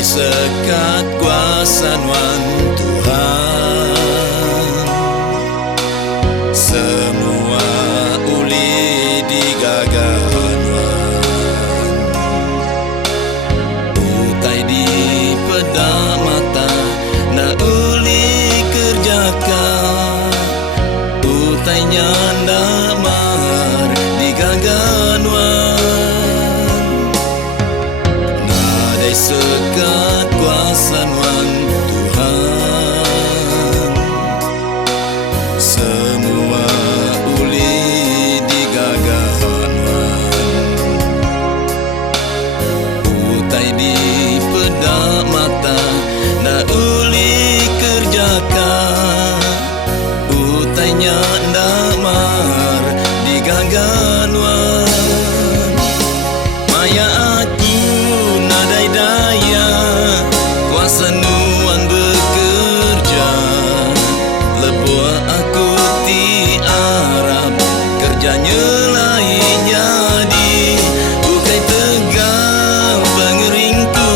Nadai sekat kuasa Wan Tuhan, semua uli digagahan Wan. Utai di pedak mata na uli kerjakan, utai nyanda mar digagahan Wan. Nadai sekat kuasa Wan Tuhan, semua uli digagahan Wan. Utai di pedak mata na uli kerjakan, utai nyanda mar digagahan Wan. Maya aku nadai daya kuasa Nuan bekerja, lebuah aku ti Arab kerjanya lain jadi. Bukai tegal pengeringku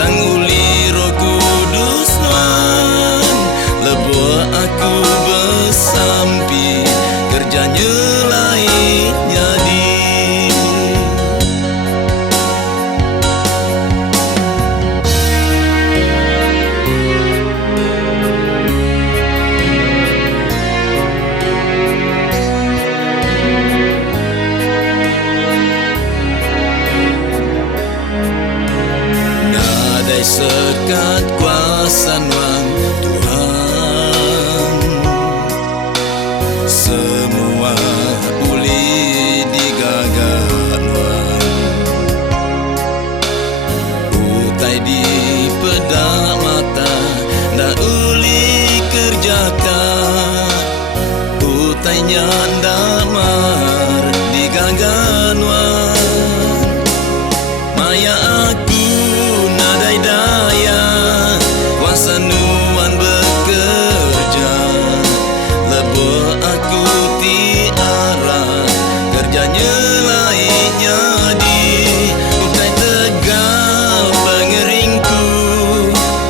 tanguli Roh Kudus Nuan, lebuah aku bersampi kerjanya lain jadi. Nadai sekat kuasa Wan Tuhan, semua uli digagahan Wan. Utai di pedak mata na uli kerjakan, utai nyanda mar digagahan Wan. Maya aku nadai daya kuasa Nuan bekerja, lebuh aku ti arah kerjanya lain jadi. Bukai tegal pengeringku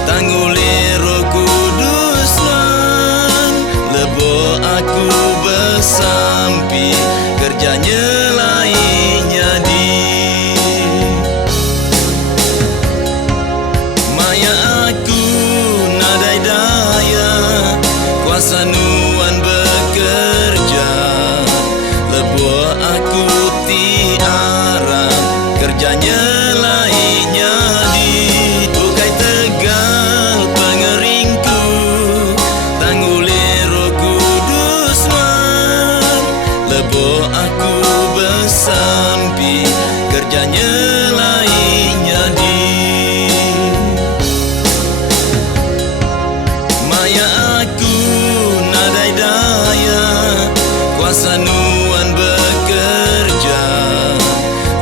tangguli Roh Kudus Wan, lebuh aku bersampi kerjanya lain jadi. Maya aku nadai daya kuasa Nuan bekerja, lebuah aku ti Arab kerjanya lain jadi. Bukai tegal pengeringku tangguli Roh Kudus Wan, lebuah aku bersampi kerjanya lain jadi. Maya aku nadai daya kuasa Nuan bekerja,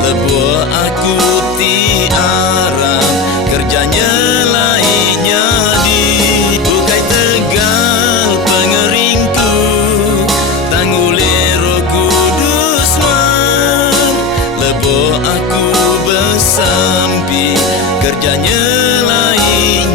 lebuah aku ti Arab kerjanya lain jadi. Bukai tegal pengeringku tangguli Roh Kudus Wan, lebuah aku bersampi kerjanya lain